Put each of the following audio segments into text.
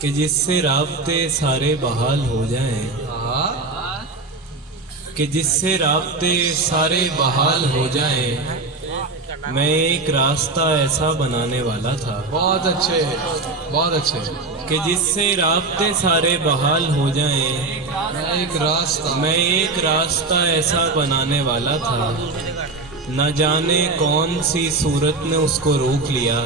کہ جس سے رابطے سارے بحال ہو جائیں، کہ جس سے رابطے سارے بحال ہو جائیں، میں ایک راستہ ایسا بنانے والا تھا۔ بہت اچھے، بہت اچھے۔ کہ جس سے رابطے سارے بحال ہو جائیں، میں ایک راستہ ایسا بنانے والا تھا، نہ جانے کون سی صورت نے اس کو روک لیا،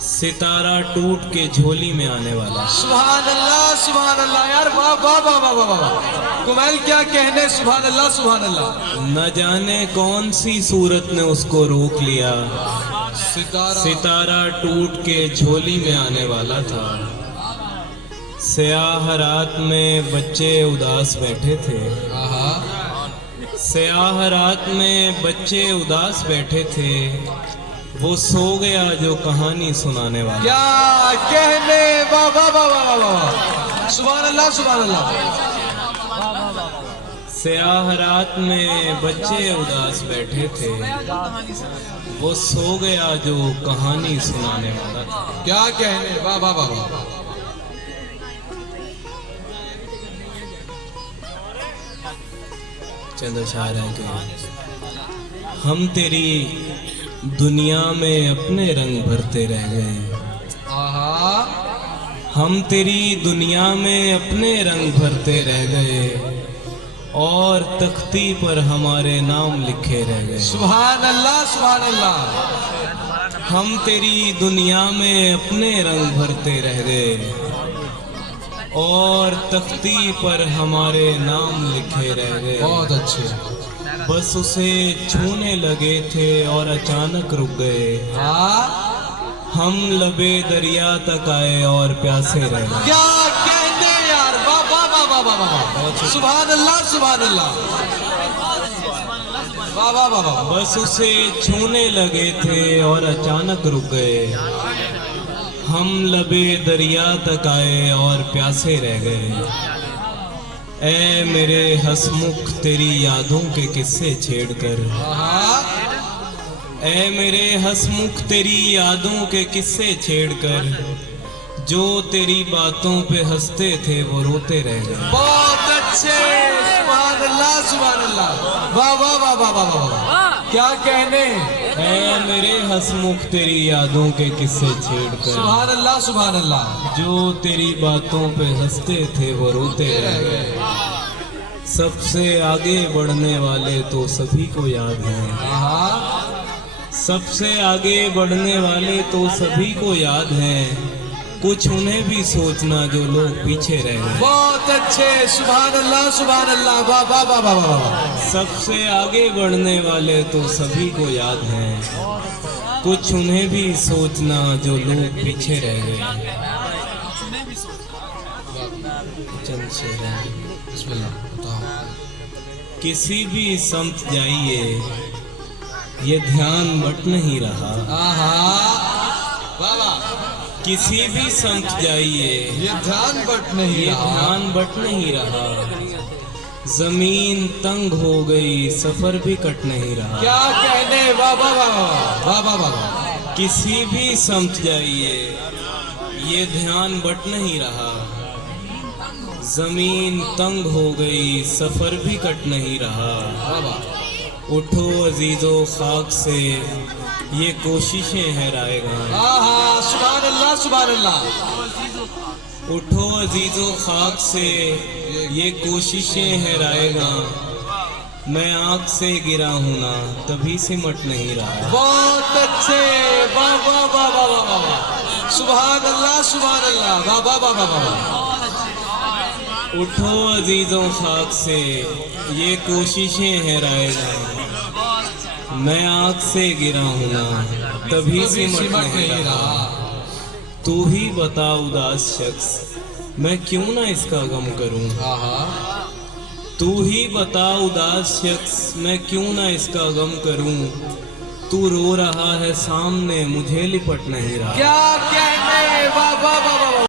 ستارہ ٹوٹ کے جھولی میں آنے والا۔ سبحان اللہ، سبحان اللہ یار، واہ واہ واہ واہ واہ واہ، کمال کیا کہنے، سبحان اللہ سبحان اللہ۔ نہ جانے کون سی صورت نے اس کو روک لیا، ستارہ ٹوٹ کے جھولی میں آنے والا تھا۔ سیاہ رات میں بچے اداس بیٹھے تھے، سیاہ رات میں بچے اداس بیٹھے تھے، وہ سو گیا جو کہانی سنانے والا۔ کیا کہنے، واہ واہ واہ واہ واہ، سبحان اللہ سبحان اللہ۔ سیاہ رات میں بچے اداس بیٹھے تھے، وہ سو گیا جو کہانی سنانے والا تھا۔ کیا کہنے، واہ واہ واہ واہ۔ چند اشعار ہیں کہ ہم تیری دنیا میں اپنے رنگ بھرتے رہ گئے، ہم تیری دنیا میں اپنے رنگ بھرتے رہ گئے، اور تختی پر ہمارے نام لکھے رہ گئے۔ سبحان اللہ سبحان اللہ۔ ہم تیری دنیا میں اپنے رنگ بھرتے رہ گئے، اور تختی پر ہمارے نام لکھے رہ گئے۔ بہت اچھے۔ بس اسے چھونے لگے تھے اور اچانک رک گئے، ہم لبے دریا تک آئے اور پیاسے رہ گئے۔ کیا کہنے یار، واہ واہ واہ واہ واہ، سبحان اللہ سبحان اللہ، واہ واہ واہ واہ۔ بس اسے چھونے لگے تھے اور اچانک رک گئے، ہم لبے دریا تک آئے اور پیاسے رہ گئے۔ اے میرے ہسمکھ تیری یادوں کے قصے چھیڑ کر، اے میرے ہسمکھ تیری یادوں کے قصے چھیڑ کر، جو تیری باتوں پہ ہنستے تھے وہ روتے رہ گئے۔ بہت اچھے، سبحان اللہ سبحان اللہ، واہ واہ واہ واہ واہ واہ، کیا کہنے۔ اے میرے ہسمکھ تیری یادوں کے قصے چھیڑ کر، سبحان اللہ سبحان اللہ، جو تیری باتوں پہ ہنستے تھے وہ روتے رہ گئے۔ سب سے آگے بڑھنے والے تو سبھی کو یاد ہیں، سب سے آگے بڑھنے والے تو سبھی کو یاد ہیں، کچھ انہیں بھی سوچنا جو لوگ پیچھے رہ گئے۔ بہت اچھے، سبحان اللہ سبحان اللہ، واہ واہ واہ واہ واہ۔ سب سے آگے بڑھنے والے تو سبھی کو یاد ہیں، کچھ انہیں بھی سوچنا جو لوگ پیچھے رہ گئے۔ چند شعر ہیں۔ بسم اللہ۔ کسی بھی سمت جائیے یہ دھیان بٹ نہیں رہا، کسی بھی سمت جائیے یہ دھیان بٹ نہیں یہ رہا، دھیان بٹ نہیں رہا، زمین تنگ ہو گئی سفر بھی کٹ نہیں رہا۔ کیا کہنے، واہ واہ واہ واہ واہ واہ۔ کسی بھی سمت جائیے یہ دھیان بٹ نہیں رہا، زمین تنگ ہو گئی سفر بھی کٹ نہیں رہا۔ اٹھو عزیزو خاک سے یہ کوششیں ہیں رائے گاں، سبحان اللہ سبحان اللہ۔ اٹھو عزیزو خاک سے یہ کوششیں ہیں رائے گاں، میں آنکھ سے گرا ہوں نا تبھی سمٹ نہیں رہا۔ بہت اچھے، واہ واہ واہ واہ واہ، سبحان اللہ سبحان اللہ، واہ واہ واہ واہ واہ۔ اٹھو عزیزوں خاک سے یہ کوششیں ہیں رائے گاں، میں آنکھ سے گرا ہوں نا تبھی سمٹ نہیں رہا۔ تو ہی بتا اداس شخص میں کیوں نہ اس کا غم کروں، تو ہی بتا اداس شخص میں کیوں نہ اس کا غم کروں، تو رو رہا ہے سامنے مجھے لپٹ نہیں رہا۔ کیا کہنے، واہ واہ واہ واہ۔